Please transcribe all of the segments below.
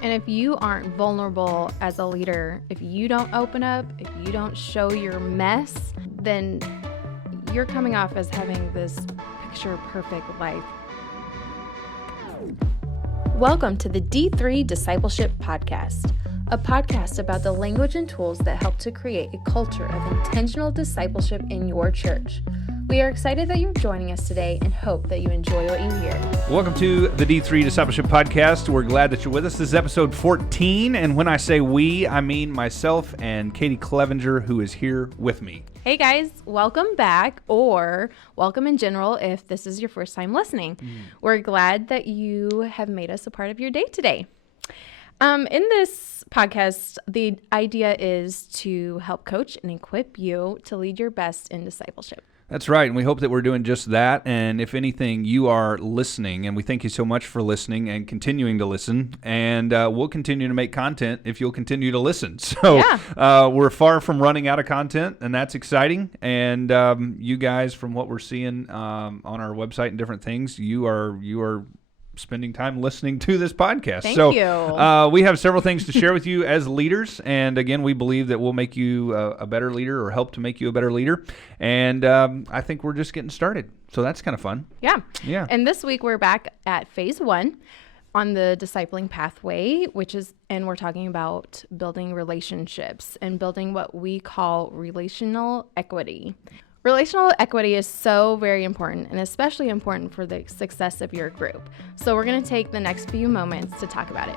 And if you aren't vulnerable as a leader, if you don't open up, if you don't show your mess, then you're coming off as having this picture-perfect life. Welcome to the D3 Discipleship Podcast, a podcast about the language and tools that help to create a culture of intentional discipleship in your church. We are excited that you're joining us today and hope that you enjoy what you hear. Welcome to the D3 Discipleship Podcast. We're glad that you're with us. This is episode 14, and when I say we, I mean myself and Katie Clevenger, who is here with me. Hey guys, welcome back, or welcome in general if this is your first time listening. We're glad that you have made us a part of your day today. In this podcast, the idea is to help coach and equip you to lead your best in discipleship. That's right, and we hope that we're doing just that, and if anything, you are listening, and we thank you so much for listening and continuing to listen, and we'll continue to make content if you'll continue to listen. So we're far from running out of content, and that's exciting, and you guys, from what we're seeing on our website and different things, you are spending time listening to this podcast. Thank you. We have several things to share with you as leaders. And again, we believe that we'll make you a better leader or help to make you a better leader. And I think we're just getting started. So that's kind of fun. Yeah. Yeah. And this week we're back at phase 1 on the discipling pathway, and we're talking about building relationships and building what we call relational equity. Relational equity is so very important, and especially important for the success of your group. So we're going to take the next few moments to talk about it.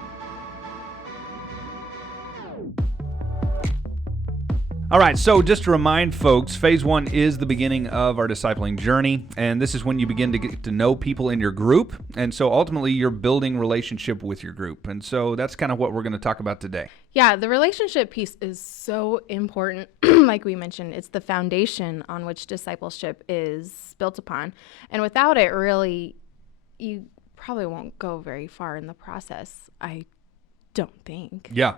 All right, so just to remind folks, phase 1 is the beginning of our discipling journey, and this is when you begin to get to know people in your group, and so ultimately you're building relationship with your group, and so that's kind of what we're going to talk about today. Yeah, the relationship piece is so important. Like we mentioned, it's the foundation on which discipleship is built upon, and without it, really, you probably won't go very far in the process, I don't think. Yeah,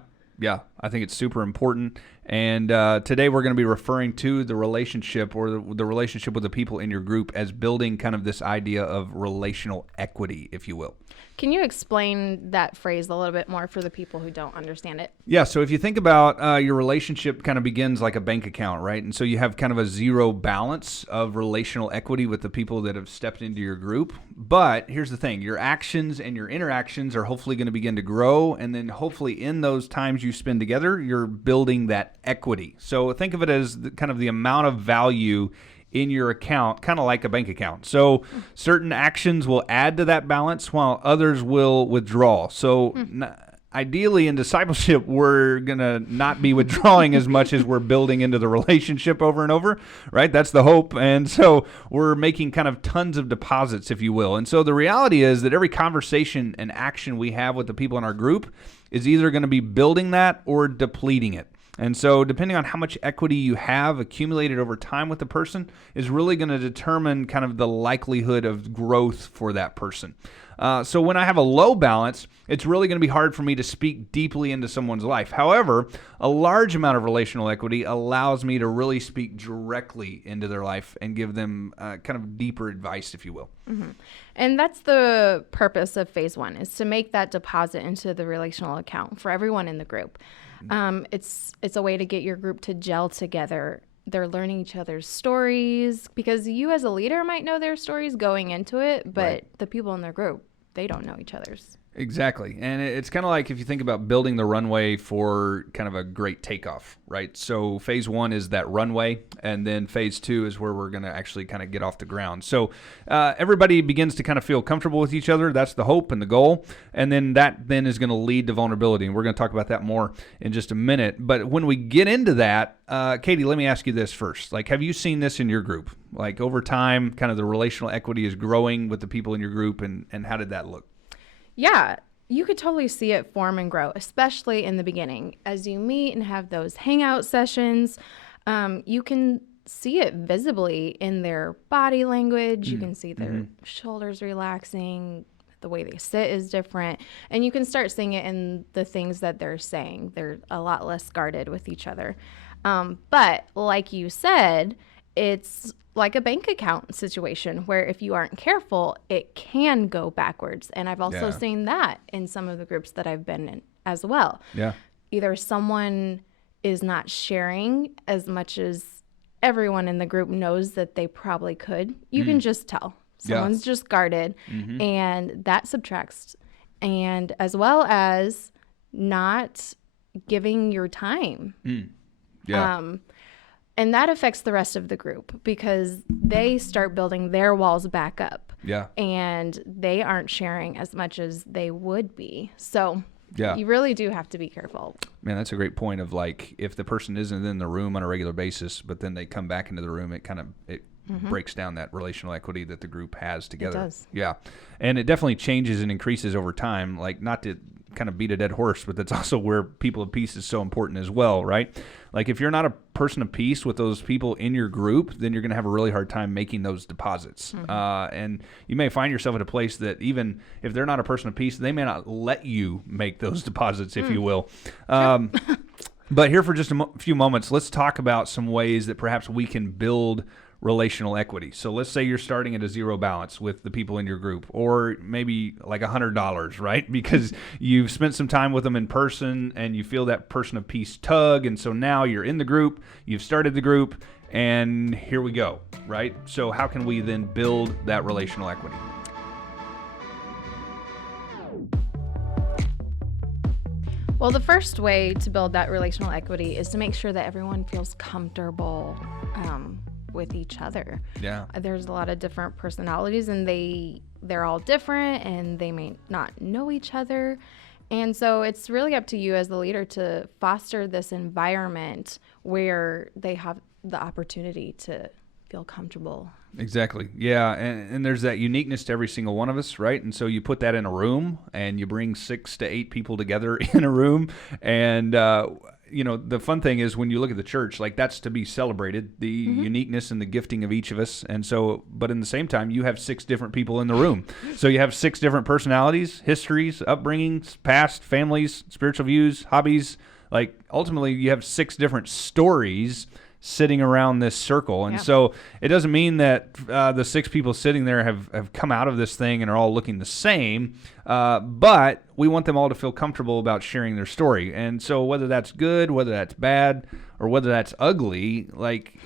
I think it's super important. And today we're going to be referring to the relationship or the relationship with the people in your group as building kind of this idea of relational equity, if you will. Can you explain that phrase a little bit more for the people who don't understand it? Yeah, so if you think about your relationship kind of begins like a bank account, right? And so you have kind of a zero balance of relational equity with the people that have stepped into your group. But here's the thing, your actions and your interactions are hopefully going to begin to grow. And then hopefully in those times you spend together, you're building that equity. So think of it as kind of the amount of value in your account, kind of like a bank account. So certain actions will add to that balance while others will withdraw. So ideally in discipleship, we're going to not be withdrawing as much as we're building into the relationship over and over, right? That's the hope. And so we're making kind of tons of deposits, if you will. And so the reality is that every conversation and action we have with the people in our group is either going to be building that or depleting it. And so depending on how much equity you have accumulated over time with the person is really going to determine kind of the likelihood of growth for that person. So when I have a low balance, it's really going to be hard for me to speak deeply into someone's life. However, a large amount of relational equity allows me to really speak directly into their life and give them kind of deeper advice, if you will. Mm-hmm. And that's the purpose of phase 1, is to make that deposit into the relational account for everyone in the group. It's a way to get your group to gel together. They're learning each other's stories, because you as a leader might know their stories going into it, but the people in their group, they don't know each other's. Exactly. And it's kind of like if you think about building the runway for kind of a great takeoff, right? So phase 1 is that runway, and then phase 2 is where we're going to actually kind of get off the ground. So everybody begins to kind of feel comfortable with each other. That's the hope and the goal. And then that is going to lead to vulnerability. And we're going to talk about that more in just a minute. But when we get into that, Katie, let me ask you this first. Like, have you seen this in your group? Like over time, kind of the relational equity is growing with the people in your group, and how did that look? Yeah, you could totally see it form and grow, especially in the beginning. As you meet and have those hangout sessions, you can see it visibly in their body language. You can see their shoulders relaxing. The way they sit is different. And you can start seeing it in the things that they're saying. They're a lot less guarded with each other. But like you said, it's like a bank account situation where if you aren't careful, it can go backwards. And I've also Yeah. seen that in some of the groups that I've been in as well. Yeah. Either someone is not sharing as much as everyone in the group knows that they probably could. You can just tell. Yeah. Someone's just guarded, and that subtracts. And as well as not giving your time. Yeah. And that affects the rest of the group because they start building their walls back up. Yeah. And they aren't sharing as much as they would be. So Yeah. you really do have to be careful. Man, that's a great point of like, if the person isn't in the room on a regular basis, but then they come back into the room, it kind of, it breaks down that relational equity that the group has together. It does. Yeah. And it definitely changes and increases over time. Like, not to kind of beat a dead horse, but that's also where people of peace is so important as well, right? Like, if you're not a person of peace with those people in your group, then you're going to have a really hard time making those deposits. And you may find yourself at a place that even if they're not a person of peace, they may not let you make those deposits, if you will. But here for just a few moments, let's talk about some ways that perhaps we can build relational equity. So let's say you're starting at a zero balance with the people in your group, or maybe like $100, right? Because you've spent some time with them in person and you feel that person of peace tug. And so now you're in the group, you've started the group, and here we go, right? So how can we then build that relational equity? Well, the first way to build that relational equity is to make sure that everyone feels comfortable with each other. Yeah. There's a lot of different personalities, and they're all different, and they may not know each other. And so it's really up to you as the leader to foster this environment where they have the opportunity to feel comfortable. Exactly. Yeah. And there's that uniqueness to every single one of us, right? And so you put that in a room and you bring 6 to 8 people together in a room. And, the fun thing is when you look at the church, like, that's to be celebrated, the uniqueness and the gifting of each of us. And so, but in the same time, you have 6 different people in the room. So you have 6 different personalities, histories, upbringings, past, families, spiritual views, hobbies. Like, ultimately, you have 6 different stories sitting around this circle. And so it doesn't mean that the 6 people sitting there have come out of this thing and are all looking the same, but we want them all to feel comfortable about sharing their story. And so whether that's good, whether that's bad, or whether that's ugly, like,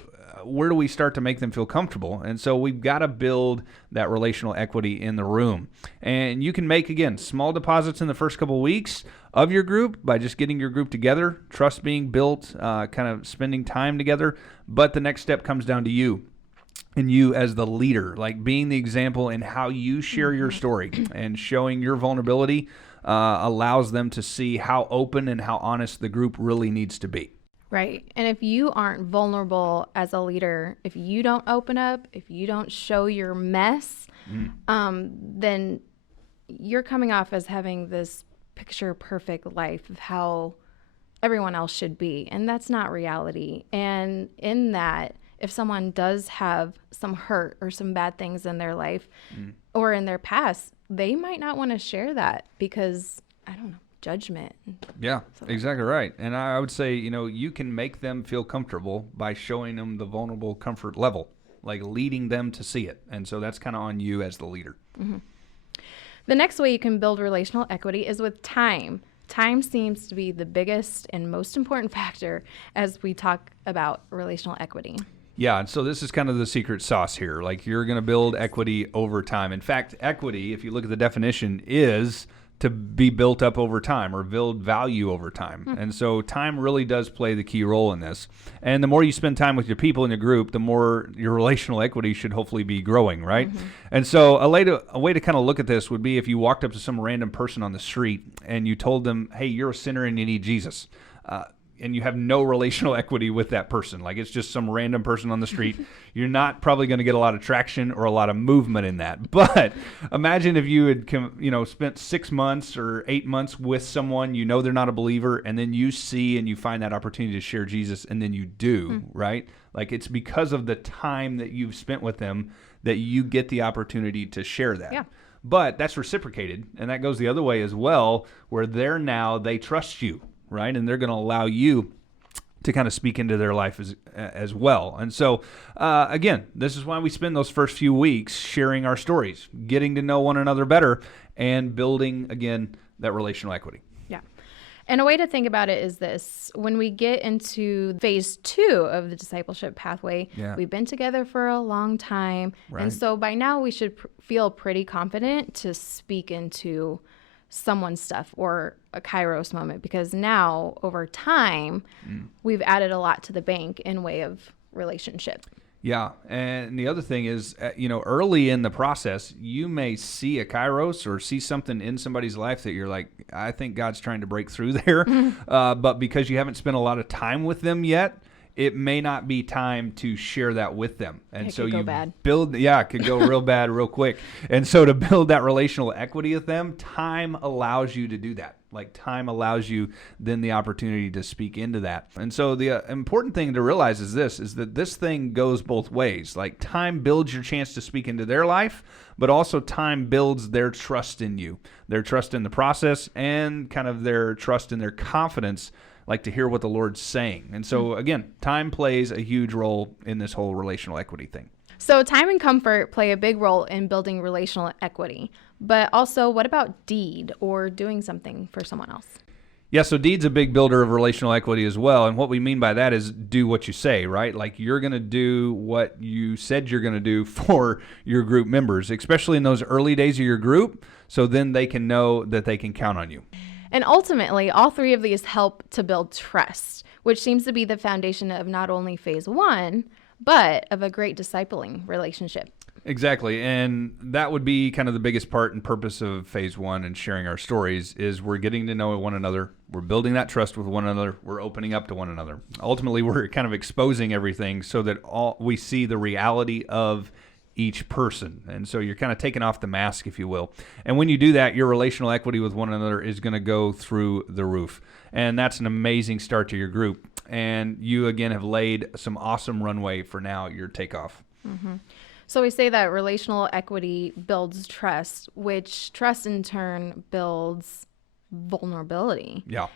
where do we start to make them feel comfortable? And so we've got to build that relational equity in the room. And you can make, again, small deposits in the first couple of weeks of your group by just getting your group together, trust being built, kind of spending time together. But the next step comes down to you. And you as the leader, like being the example in how you share your story and showing your vulnerability allows them to see how open and how honest the group really needs to be. Right. And if you aren't vulnerable as a leader, if you don't open up, if you don't show your mess, then you're coming off as having this picture perfect life of how everyone else should be. And that's not reality. And in that, if someone does have some hurt or some bad things in their life or in their past, they might not want to share that because, I don't know, judgment. Yeah, exactly right. And I would say, you can make them feel comfortable by showing them the vulnerable comfort level, like leading them to see it. And so that's kind of on you as the leader. The next way you can build relational equity is with time. Time seems to be the biggest and most important factor as we talk about relational equity. Yeah, and so this is kind of the secret sauce here. Like, you're going to build equity over time. In fact, equity, if you look at the definition, is to be built up over time or build value over time. And so time really does play the key role in this. And the more you spend time with your people in your group, the more your relational equity should hopefully be growing, right? And so a way to kind of look at this would be if you walked up to some random person on the street and you told them, hey, you're a sinner and you need Jesus. And you have no relational equity with that person. Like, it's just some random person on the street. You're not probably going to get a lot of traction or a lot of movement in that. But imagine if you had, spent 6 months or 8 months with someone, they're not a believer, and then you see and you find that opportunity to share Jesus, and then you do, right? Like, it's because of the time that you've spent with them that you get the opportunity to share that. Yeah. But that's reciprocated, and that goes the other way as well, where they trust you. Right? And they're going to allow you to kind of speak into their life as well. And so, again, this is why we spend those first few weeks sharing our stories, getting to know one another better, and building, again, that relational equity. Yeah. And a way to think about it is this. When we get into phase 2 of the discipleship pathway, we've been together for a long time. Right. And so by now we should feel pretty confident to speak into someone's stuff or a Kairos moment, because now over time we've added a lot to the bank in way of relationship. Yeah. And the other thing is, early in the process, you may see a Kairos or see something in somebody's life that you're like, I think God's trying to break through there. But because you haven't spent a lot of time with them yet, it may not be time to share that with them. And so you build, it could go real bad real quick. And so to build that relational equity with them, time allows you to do that. Like time allows you then the opportunity to speak into that. And so the important thing to realize is that this thing goes both ways. Like time builds your chance to speak into their life, but also time builds their trust in you, their trust in the process, and kind of their trust in their confidence, like to hear what the Lord's saying. And so again, time plays a huge role in this whole relational equity thing. So time and comfort play a big role in building relational equity. But also, what about deed or doing something for someone else? Yeah, so deed's a big builder of relational equity as well. And what we mean by that is do what you say, right? Like you're going to do what you said you're going to do for your group members, especially in those early days of your group, so then they can know that they can count on you. And ultimately, all three of these help to build trust, which seems to be the foundation of not only phase 1, but of a great discipling relationship. Exactly. And that would be kind of the biggest part and purpose of phase 1 and sharing our stories is we're getting to know one another. We're building that trust with one another. We're opening up to one another. Ultimately, we're kind of exposing everything so that we see the reality of each person. And so you're kind of taking off the mask, if you will. And when you do that, your relational equity with one another is going to go through the roof. And that's an amazing start to your group. And you, again, have laid some awesome runway for now your takeoff. Mm-hmm. So we say that relational equity builds trust, which trust in turn builds vulnerability. Yeah.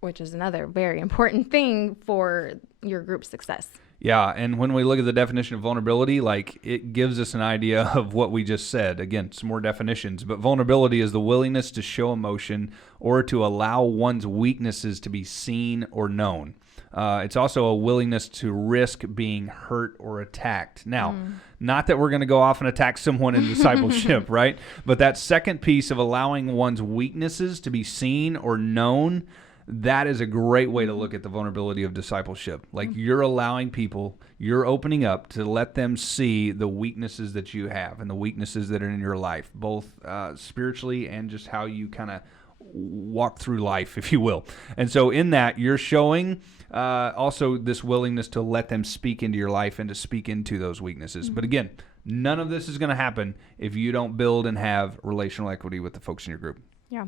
Which is another very important thing for your group's success. Yeah, and when we look at the definition of vulnerability, like it gives us an idea of what we just said. Again, some more definitions, but vulnerability is the willingness to show emotion or to allow one's weaknesses to be seen or known. It's also a willingness to risk being hurt or attacked. Now, not that we're going to go off and attack someone in discipleship, right? But that second piece of allowing one's weaknesses to be seen or known, that is a great way to look at the vulnerability of discipleship. Like you're allowing people, you're opening up to let them see the weaknesses that you have and the weaknesses that are in your life, both spiritually and just how you kind of walk through life, if you will. And so in that, you're showing also this willingness to let them speak into your life and to speak into those weaknesses. But again, none of this is going to happen if you don't build and have relational equity with the folks in your group. Yeah.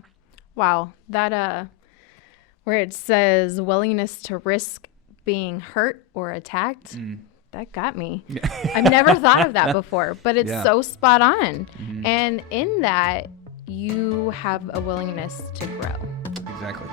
Wow. That, where it says willingness to risk being hurt or attacked, that got me. I've never thought of that before, but it's so spot on. Mm-hmm. And in that, you have a willingness to grow. Exactly.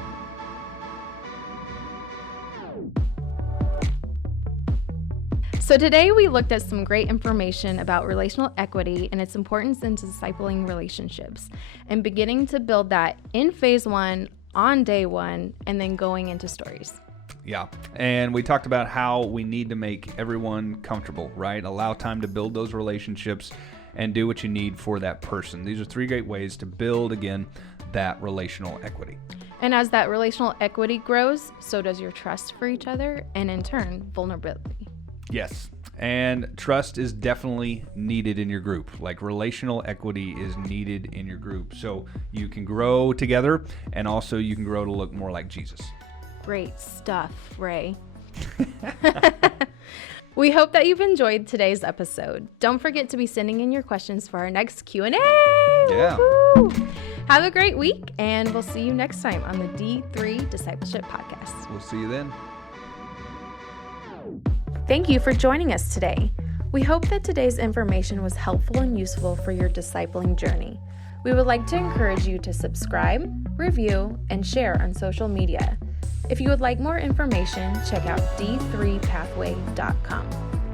So today we looked at some great information about relational equity and its importance in discipling relationships and beginning to build that in phase 1 on day 1 and then going into stories. Yeah. And we talked about how we need to make everyone comfortable, right? Allow time to build those relationships and do what you need for that person. These are 3 great ways to build, again, that relational equity. And as that relational equity grows, so does your trust for each other and in turn, vulnerability. Yes. And trust is definitely needed in your group. Like relational equity is needed in your group. So you can grow together and also you can grow to look more like Jesus. Great stuff, Ray. We hope that you've enjoyed today's episode. Don't forget to be sending in your questions for our next Q&A. Yeah. Woo-hoo! Have a great week, and we'll see you next time on the D3 Discipleship Podcast. We'll see you then. Thank you for joining us today. We hope that today's information was helpful and useful for your discipling journey. We would like to encourage you to subscribe, review, and share on social media. If you would like more information, check out d3pathway.com.